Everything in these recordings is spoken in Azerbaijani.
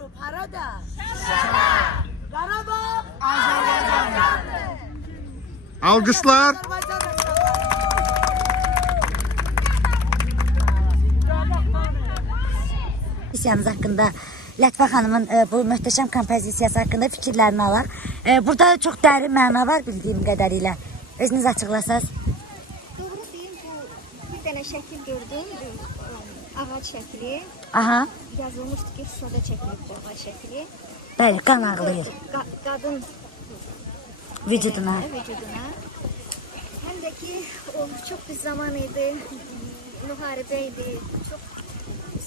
grup harada? Qarabağ Azərbaycandır. Alqışlar. Kompozisiyamız haqqında Lətifə xanımın bu möhtəşəm kompozisiyası haqqında fikirlərini alaq. Burada çox dərin məna var bildiyim qədərilə. Özünüz açıqlasaz. Doğru deyim, bu bir dənə şəkil gördüm, ağac şəkli. Aha. Yazılmışdı ki, Şuşada çəkilib bu ağac şəkli. Bəli, qan ağlayır. Qadın vücuduna. Həm də ki, o çox bir zaman idi, müharibə idi, çox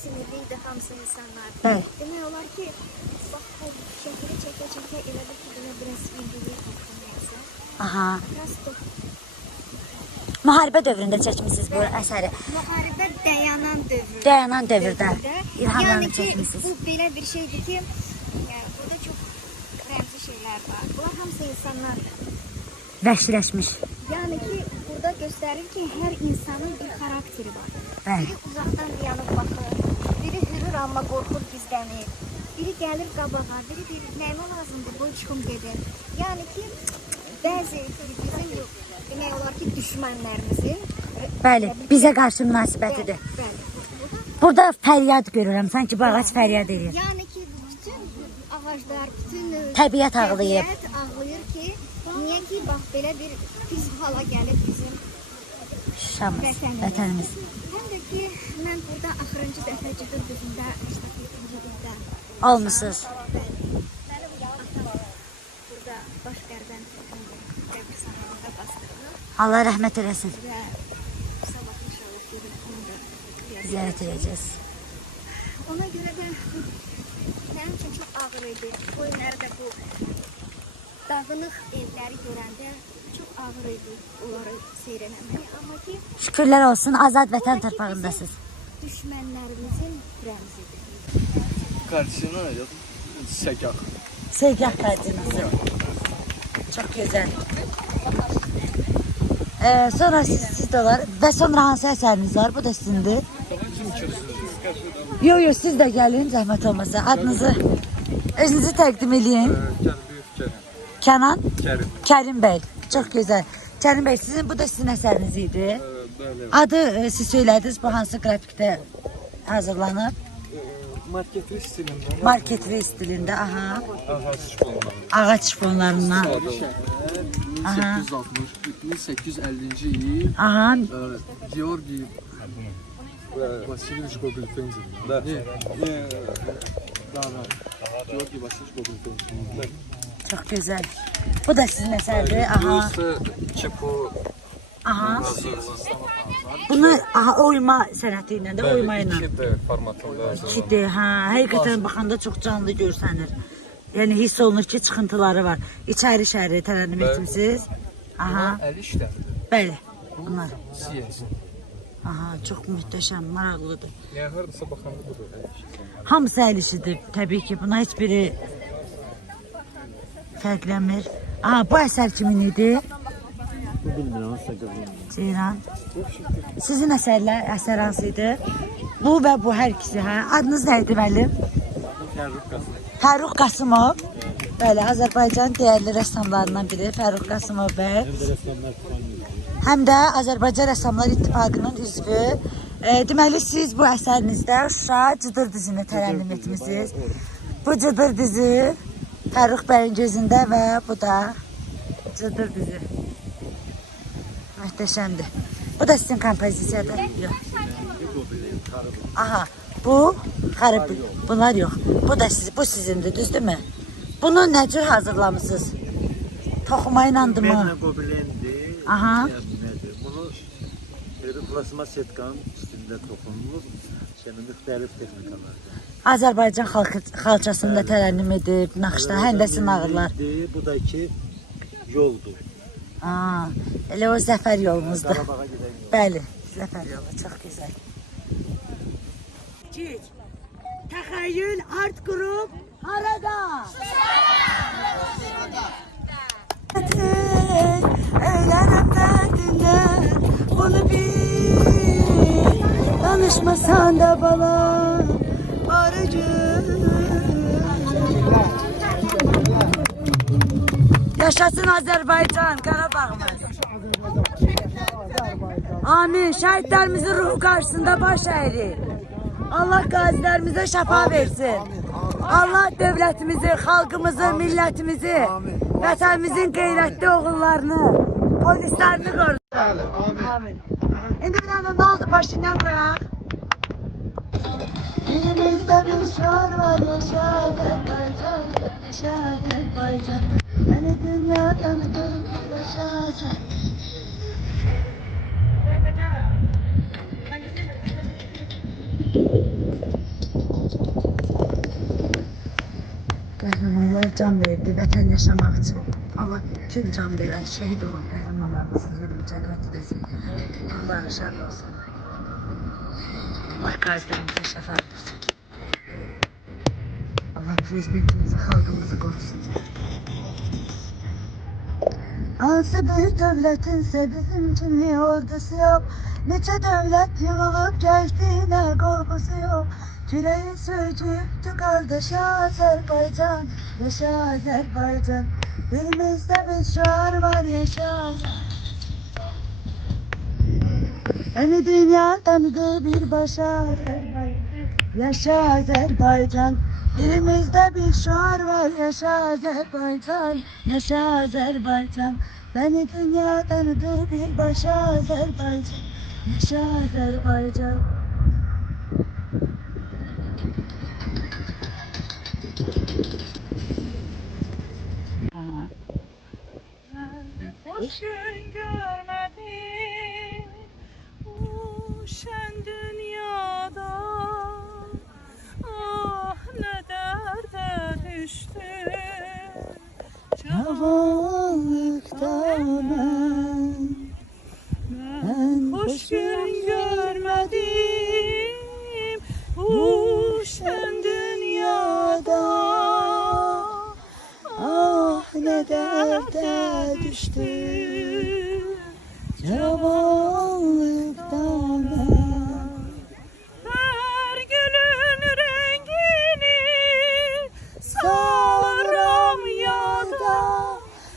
sinirliydi hamısı insanlar. Bəli. Demək olar ki, bax bu şəkili çəkə-çəkə elə bir ki, biraz indilik haqqında. Aha. Biraz da Müharibə dövründə çəkmisiniz bu əsəri. müharibə dayanan dövrdə. Dayanan dövrdə ilhamlarını Yəni ki, çəkmisiniz. bu belə bir şeydir ki, yəni burada çox rəmzi şeylər var. Bunlar hamısı insanlar. Vəhşiləşmiş. Yəni ki, burada göstərir ki, hər insanın bir xarakteri var. Bəli. Biri uzaqdan dayanıb baxır, biri hürür amma qorxur gizlənir. Biri gəlir qabağa, biri deyir, nəyimə lazımdır, qoy çıxım gedir. Yəni ki, bəzi bizim demək olar ki, düşmənlərimizin Bəli, bizə qarşı münasibətidir. Bəli. Burada fəryad görürəm, sanki bu ağac fəryad edir. Yəni ki, bütün ağaclar, bütün Təbiət ağlayır. Təbiət ağlayır ki, niyə ki, bax belə bir pis hala gəlib bizim Şuşamız, vətənimiz. Həm də ki, mən burada axırıncı dəfə Cıdır düzündə iştirakda Olmuşsunuz. Mənim atam burada baş qərdən qəbirstanlığında bastırdı Allah rəhmət eləsin. və sabah inşallah gedib onu da Ziyarət edəcəz. ona görə də mənim üçün çox ağır idi. Bu günlərdə bu dağınıq evləri görəndə çox ağır idi onları seyr eləmək. Amma ki, Şükürlər olsun, azad vətən torpağındasınız. düşmənlərimizin rəmzidir. Karşına yok. Sekak. Sevgah kartınızı. Çok güzel. Sonra siz de var. Ve sonra hansı eseriniz var? Bu da sizindir. Yo siz de gelin zahmet olmasa. Adınızı, özünüzü təqdim edin. Kenan? Kerim Bey. Çok güzel. Kerim Bey, sizin bu da sizin eseriniz idi. Adı siz söylədiniz, bu hansı grafikte hazırlanır? Marketli stilinde. Marketli stilinde, aha. Ağaç şifonları. Ağaç şifonlarından. 1850-ci il Aha. Georgi Vasilievich Gogol-Penzin. Да. Georgi Vasilievich Gogol-Penzin. Çok güzel. Bu da sizin eserdir. Aha. Çepo. Aha. Bunu oyma sənəti ilə də oyma ilə. 2D formatında hazırlanır. 2D, ha. Həqiqətən baxanda çox canlı görsənir. Yəni hiss olunur ki, çıxıntıları var. İçəri şəhəri tərənnüm etmisiniz. Aha. Əl işləmdir. Bəli. Bunlar. Siyasi. Aha, çox möhtəşəm, maraqlıdır. Yəni hardasa baxanda budur. Hamısı əl işidir. Təbii ki, buna heç biri fərqlənmir. Aha, bu əsər kimin idi? Ceyran. Sizin əsər hansı idi? Bu və bu hər ikisi, hə? Adınız nə idi müəllim? Fərrux Qasımov. Bəli, Azərbaycan dəyərli rəssamlarından biri Fərrux Qasımov bəy. Həm də Azərbaycan Rəssamlar İttifaqının üzvü. Deməli, siz bu əsərinizdə Şuşa Cıdır düzünü tərənnüm etmişsiniz. Bu Cıdır düzü Fərrux bəyin gözündə və bu da Cıdır düzü. Möhtəşəmdir. Bu da sizin kompozisiyadır. Yox. Aha, bu xarab. Bunlar yox. Bu da bu sizindir, düzdürmü? Bunu nə cür hazırlamısınız? Toxuma inandı mı? Aha. Bunu bir plasma setkanın üstündə toxunulur. Yəni müxtəlif texnikalar. Azərbaycan xalçasında tərənnüm edib, naxışda, həndəsi nağırlar. Bu da ki yoldur. Aa, elə o zəfər yolumuzda. Bəli, zəfər yolu çox gözəl. Təxəyyül art qrup harada? Öyrənəm dərdindən bunu bil. Danışmasan da bana barıcı Yaşasın Azərbaycan, Qarabağımız. Amin. Şəhidlərimizin ruhu qarşısında baş əyirik. Allah qazilərimizə şəfa versin. Allah dövlətimizi, xalqımızı, millətimizi, vətənimizin qeyrətli oğullarını, polislərini qorusun. Amin. İndi bir anda ne oldu? Başından bırak. Elimizde bir şar var, yaşa Azerbaycan, yaşa Azerbaycan. Beni dünyadan görüp yaşa Azerbaycan. Qəhrəmanlar can verdi vətən yaşamaq üçün. Allah bütün can verən şəhid olan qəhrəmanlarımızın yolunu cənnət edesin. Allah şad olsun. Allah qazilərimizə şəfa versin. Allah prezidentimizi, xalqımızı qorusun. Hansı büyük dövlətinsə bizim kimi ordusu yok. Neçə dövlət yığılıb gəldiyinə qorxusu yok. Küreği söcüktü kardeş Azerbaycan, yaşa Azerbaycan. Dilimizde bir şuar var, yaşa Azerbaycan. Beni dünya tanıdı bir başa Azerbaycan, yaşa Azerbaycan. Dilimizde bir şuar var, yaşa Azerbaycan, yaşa Azerbaycan. Beni dünya tanıdı bir başa Azerbaycan, yaşa Azerbaycan. Hoş gün görmedim bu şen dünyada. Ah ne derde düştüm Cavanlıkta ben hoş gün görmedim bu şen dünyada. ah ne derde düştüm cavanlıkta Her gülün rengini salıram yada,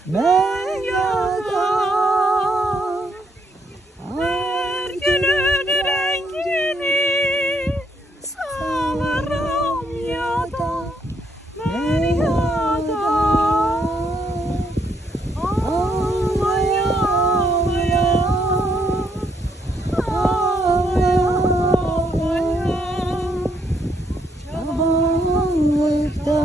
ben yada her gülün rengini salıram yada, ben yada. Ağlaya ağlaya, ağlaya ağlaya, cavanlıkta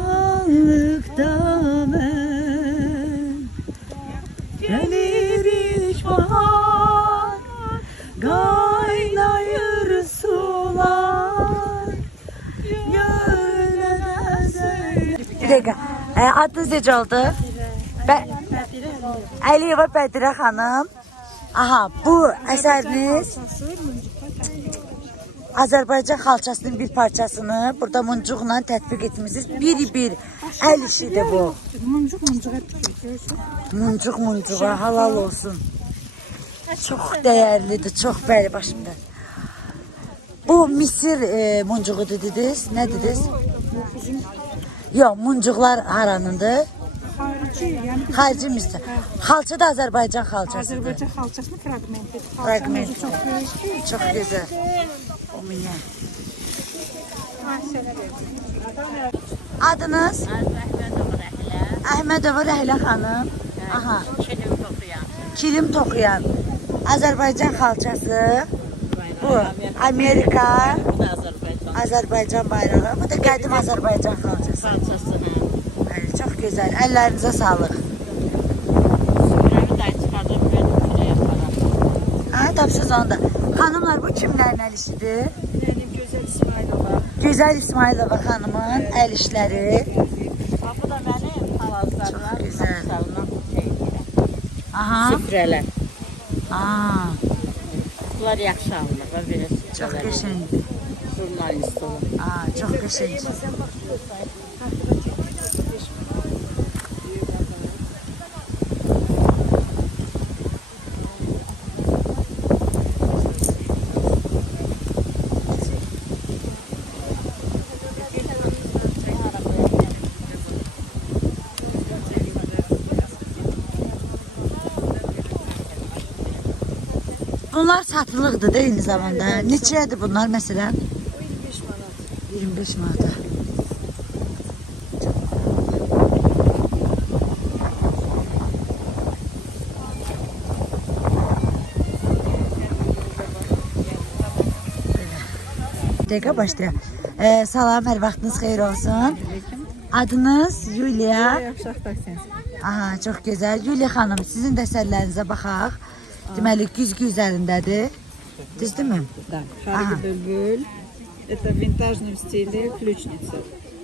Cavanlıkta ben gelir ilk bahar kaynayır sular gönlüne söyle. Bir dakika. Adınız necə oldu? Əliyeva Bədirə xanım. Aha, bu əsəriniz Azərbaycan xalçasının bir parçasını burada muncuqla tətbiq etmişsiniz. Bir əl işidir bu. Muncuğa halal olsun. Çox dəyərlidir, çox bəli başımda. Bu Misir muncuğudur dediniz, nə dediniz? Yox, muncuqlar haranındır? Xarici Misir. Xalça da Azərbaycan xalçasıdır. Azərbaycan xalçasının fragmenti. Fragmenti. Çok böyük. Çox gözəl. O minə. Adınız? Əhmədova Rəhlə xanım. Aha. Kilim toxuyan. Azərbaycan xalçası. Bu Amerika. Azərbaycan bayrağı. Bu da qədim Azərbaycan xalçası. Bəli, çox gözəl. Əllərinizə sağlıq. Ha, tapsız onda. Xanımlar, bu kimlərin əl işidir? Benim Gözəl İsmailova. Gözəl İsmailova xanımın əl işləri. Bu da benim palazlardan, Güzel. palazlarından Aha. süfrələr. Aa, Bunlar yaxşı alınır və belə çox süfrələr. qəşəng. Jurnalist olur. Aa, çox qəşəng. Bunlar satılıqdır da eyni zamanda. Neçədir bunlar məsələn? 25 manata. Dəqiqə başlayaq. Salam, hər vaxtınız xeyir olsun. Adınız Yuliya. Aha, çox gözəl. Yuliya xanım, sizin də əsərlərinizə baxaq. Deməli, güzgü üzərindədir. Düzdürmü? Да, Харги Бülbül. Это в винтажном стиле ключница.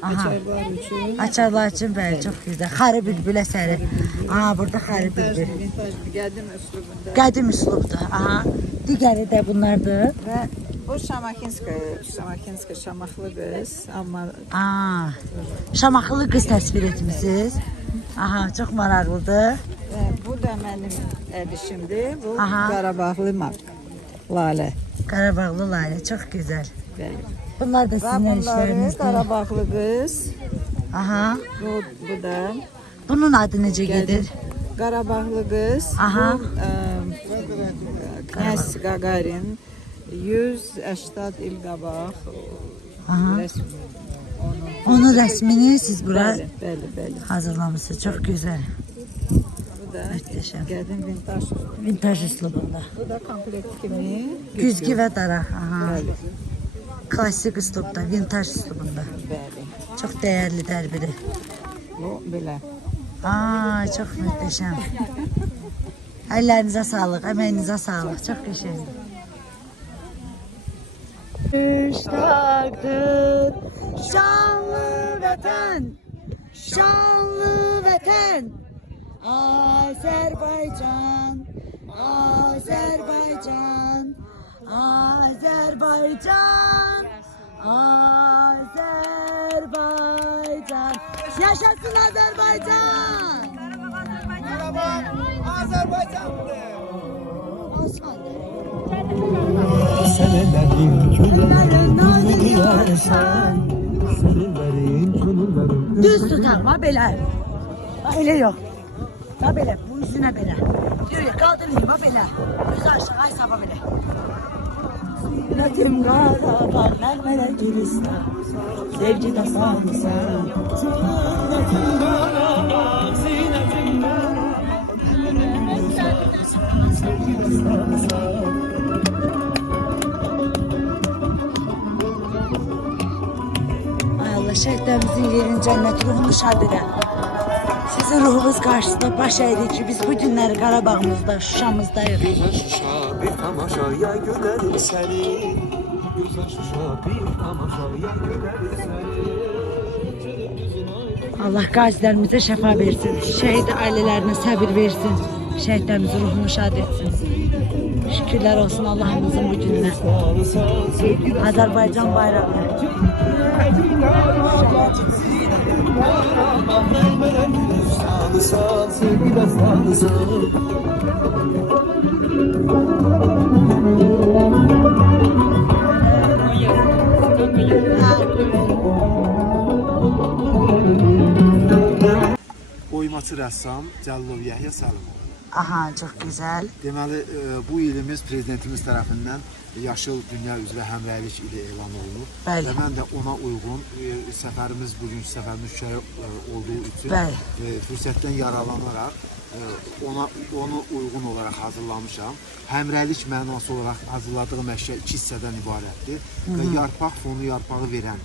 Açarlar üçün. Açarlar üçün bəli, çox gözəl. Xarı bülbül əsəri. Aha, burada xarı bülbül. Vintaj qədim üslubunda. Qədim üslubdur. Aha. Digəri də bunlardır. Və bu Şamaxınska Şamaxlı qız, amma Aa, Şamaxılı qız təsvir etmisiniz. Aha, çox maraqlıdır. və bu da mənim əl işimdir. Bu Aha. Qarabağlı mak. Lalə. Qarabağlı layla, çox gözəl. Bəli. Bunlar da Və sizin bunları işlərinizdir. Qarabağlı qız. Aha. Bu da Bunun adı necə gedir? Qarabağlı qız. Aha. Bu Knyaz Gagarin 180 il qabaq Aha. rəsm Onun rəsmini siz bura bəli. hazırlamışsınız. Çox gözəl. Bu da Möhtəşəm. qədim vintaj. Vintaj üslubunda. Bu da komplekt kimi. Güzgü və daraq. Aha. Bəli. Klassik üslubda, vintaj üslubunda. Bəli. Çox dəyərli hər biri. Bu belə. Aa, çox möhtəşəm. Əllərinizə sağlıq, əməyinizə sağlıq. Çox qəşəngdir. Müştaqdır şanlı vətən, şanlı vətən. Azərbaycan, Azərbaycan, Azərbaycan, Azərbaycan. Yaşasın Azərbaycan! Düz tutalım, ha belə. Ha elə yox. Ha belə, bu üzünə belə. Yürü, qaldırayım, ha belə. Düz aşağı, ay sabah belə. Zinətim Qarabağ, nərmələr Gülistan, sevgi dastanı sən. Zinətim Qarabağ, zinətim Qarabağ, sevgi dastanı sən. Ay Allah, şəhidlərimizin yerin cənnət ruhunu şad edən. Sizin ruhunuz qarşısında baş əydik ki, biz bu günləri Qarabağımızda, Şuşamızdayıq. Güzel Şuşa bir tamaşaya göndərir səni. Güzel Şuşa bir tamaşaya göndərir səni. Allah qazilərimizə şəfa versin, şəhid ailələrinə səbir versin, şəhidlərimizin ruhunu şad etsin. Şükürlər olsun Allahımızın bu gününə. Azərbaycan bayrağı. Sevgi dastanısan. Oymaçı rəssam Cəllov Yəhya Səlimov. Aha, çox gözəl. Deməli, bu ilimiz prezidentimiz tərəfindən Yaşıl Dünya üzrə həmrəylik ili elan olunub. Bəli. Və mən də ona uyğun səfərimiz bugünkü səfərimiz Şuşaya olduğu üçün Bəli. fürsətdən yararlanaraq onu uyğun olaraq hazırlamışam. Həmrəylik mənası olaraq hazırladığım əşya 2 hissədən ibarətdir. Və yarpaq fonu yarpağı verən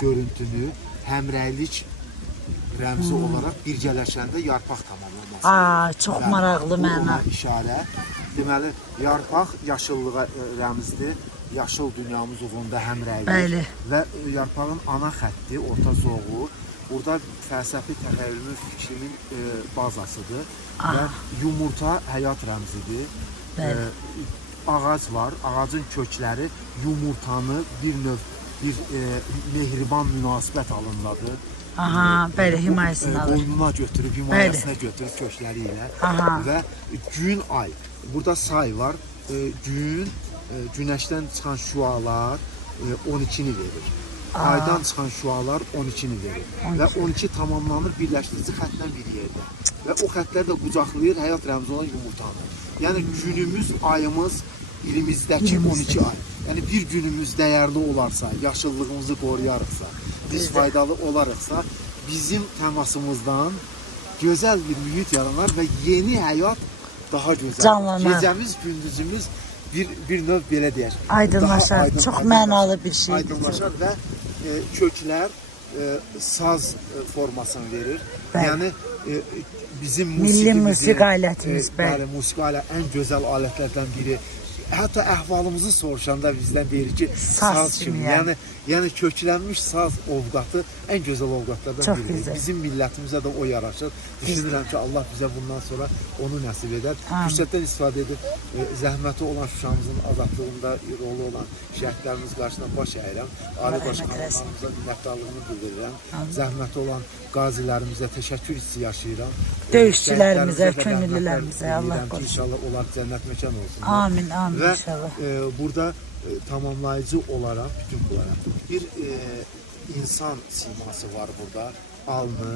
görüntünü həmrəylik rəmzi olaraq birgələşəndə yarpaq tamamlaması. Aa, çox maraqlı məna. Ona işarə. Deməli, yarpaq yaşıllığa rəmzdir. Yaşıl dünyamız uğrunda həmrəylik. Bəli. Və yarpağın ana xətti, orta zoğu, burada fəlsəfi təxəyyülün, fikrinin bazasıdır. Və yumurta həyat rəmzidir. Bəli. Ağac var, ağacın kökləri yumurtanı bir növ mehriban münasibət alındadır. Aha, belə himayəsini alır. Boynuna götürüb, himayəsinə götürüb kökləri ilə. Aha. Və gün, ay. Burada say var. Gün, günəşdən çıxan şüalar 12-ni verir. Aydan çıxan şüalar 12-ni verir. Və 12 tamamlanır birləşdirici xətlə bir yerdə. Və o xətlər də qucaqlayır həyat rəmzi olan yumurtanı. Yəni günümüz, ayımız ilimizdəki 12 ay. Yəni bir günümüz dəyərli olarsa, yaşıllığımızı qoruyarıqsa, biz faydalı olarıqsa, bizim təmasımızdan gözəl bir mühit yaranar və yeni həyat daha gözəl. Canlanar. Gecəmiz, gündüzümüz bir növ belə deyək. Aydınlaşar. Çox mənalı bir şeydir. Aydınlaşar və köklər saz formasını verir. Bəli. Yəni bizim Milli musiqimizi, musiqi alətimiz, bəli. Musiqi alət ən gözəl alətlərdən biri. Hətta əhvalımızı soruşanda bizdən deyir ki, saz kimi. Yəni köklənmiş saz ovqatı ən gözəl ovqatlardan biridir. Bizim millətimizə də o yaraşır. Düşünürəm ki, Allah bizə bundan sonra onu nəsib edər. Fürsətdən istifadə edib zəhməti olan Şuşamızın azadlığında rolu olan şəhidlərimiz qarşısında baş əyirəm. Ali Başkanlarımıza minnətdarlığımı bildirirəm. Zəhməti olan qazilərimizə təşəkkür hissi yaşayıram. Döyüşçülərimizə, könüllülərimizə Allah qorusun. İnşallah onlar cənnət məkan olsun. Amin, amin və inşallah. Burada tamamlayıcı olarak bütün bunlara bir insan siması var burada. Alnı,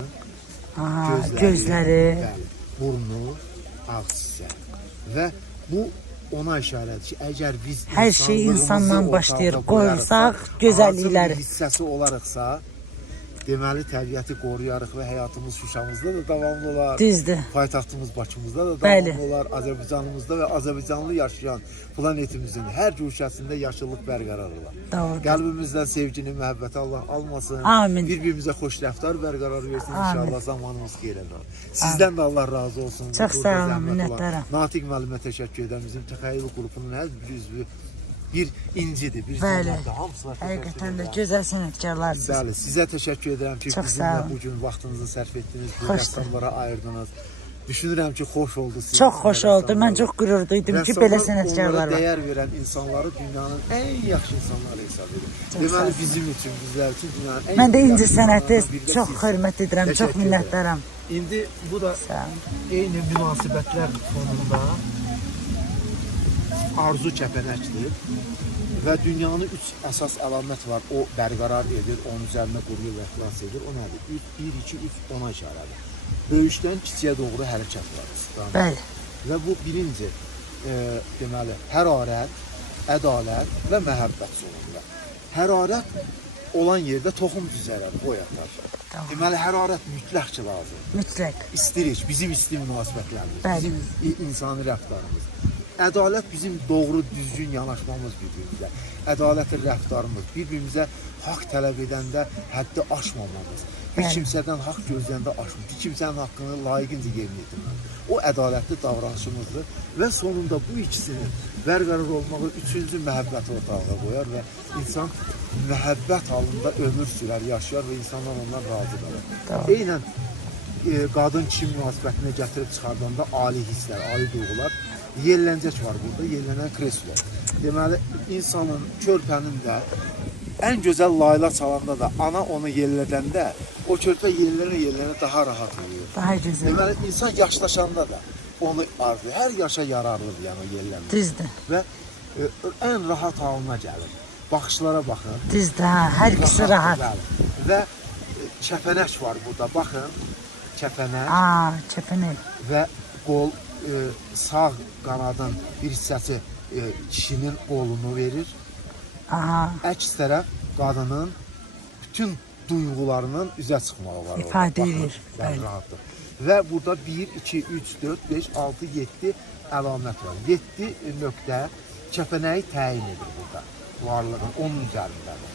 gözləri, bəli, burnu, ağız hissə. Və bu ona işarədir ki, əgər biz hər şey insandan başlayır, qoyursaq gözəllikləri hissəsi olarıqsa, deməli təbiəti qoruyarıq və həyatımız Şuşamızda da davamlı olar. Düzdür. Paytaxtımız Bakımızda da davamlı olar. Azərbaycanımızda və Azərbaycanlı yaşayan planetimizin hər cuşəsində yaşıllıq bərqərar olar. Doğrudur. Qəlbimizdən sevgini, məhəbbəti Allah almasın. Amin. Bir-birimizə xoş rəftar bərqərar versin. İnşallah zamanımız xeyirə qalır. Sizdən də Allah razı olsun. Çox sağ olun, minnətdaram. Natiq müəllimə təşəkkür edirəm. Bizim təxəyyül qrupunun hər bir üzvü bir incidir, bir Bəli. sənətdir. Hamısına təşəkkür Həqiqətən də edirəm. gözəl sənətkarlarsınız. Bəli, sizə təşəkkür edirəm ki, Çox sağ bizimlə olun. bugün vaxtınızı sərf etdiniz, bu Xoşdur. rəssamlara ayırdınız. Düşünürəm ki, xoş oldu sizin. Çox xoş oldu. Mən çox qürur duydum ki, belə sənətkarlar Onlara var. dəyər verən insanları dünyanın ən yaxşı insanları hesab edir. Deməli, bizim üçün, bizlər üçün dünyanın ən Mən də yaxşı inci sənəti insanlardan biri də çox siz. hörmət edirəm, çox Təşəkkür minnətdaram. İndi bu da Sağ olun. eyni münasibətlər fonunda arzu kəpənəkdir. Və dünyanın 3 əsas əlamət var. O bərqərar edir, onun üzərində qurulur və xilas edir. O nədir? 1, 2, 3 ona işarədir. Böyükdən kiçiyə doğru hərəkət var. Bəli. Və bu birinci, deməli, hərarət, ədalət və məhəbbət sonunda. Hərarət olan yerdə toxum düzərər, boyatar. Deməli, hərarət mütləq ki lazım. Mütləq. İstirik, bizim isti münasibətlərimiz, Bəli. bizim insani rəftarımız. Ədalət bizim doğru, düzgün yanaşmamız bir-birimizə. Ədalətli rəftarımız, bir-birimizə haqq tələb edəndə həddi aşmamamız. Bir kimsədən haqq gözləndə aşmamız. Bir kimsənin haqqını layiqincə yerinə yetirmək. O ədalətli davranışımızdır və sonunda bu ikisinin bərqərar olmağı üçüncü məhəbbət ortalığa qoyar və insan məhəbbət halında ömür sürər, yaşayar və insanlar ondan razı qalır. Eynən qadın-kişi münasibətinə gətirib çıxardanda ali hisslər, ali duyğular, yelləncək var burada, yellənən kreslo. Deməli, insanın, körpənin də ən gözəl layla çalanda da ana onu yellədəndə o körpə yellənə daha rahat olur. Daha gözəl. Deməli, insan yaşlaşanda da onu arzuyor. Hər yaşa yararlıdır yəni yellənmək. Düzdür. Və ən rahat halına gəlir. Baxışlara baxın. Düzdür, hə, hər ikisi rahat. Və kəpənək var burada, baxın. Kəpənək. Kəpənək. Və qol, sağ qanadın bir hissəsi kişinin qolunu verir. Əks tərəf qadının bütün duyğularının üzə çıxmağı var. İfadə edir. Rahatdır. Və burada 1, 2, 3, 4, 5, 6, 7 əlamət var. 7 nöqtə kəpənəyi təyin edir burada. Varlığın onun üzərindədir.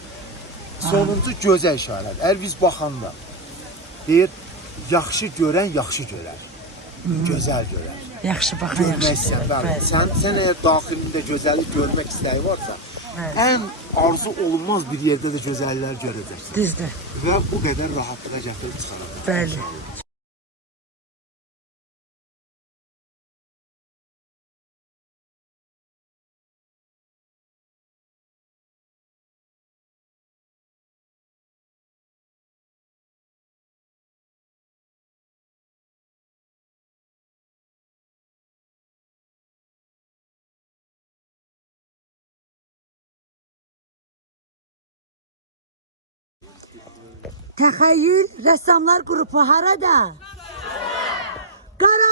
Sonuncu gözəl işarədir. Əgər biz baxanda deyir, yaxşı görən yaxşı görər. Gözəl görər. Yaxşı baxan yaxşı görər. Sən əgər daxilində gözəllik görmək istəyi varsa, ən arzu olunmaz bir yerdə də gözəlliklər görəcəksən. Düzdür. Və bu qədər rahatlığa gətirib çıxaracaq. Bəli. Təxəyyül rəssamlar qrupu harada? Qara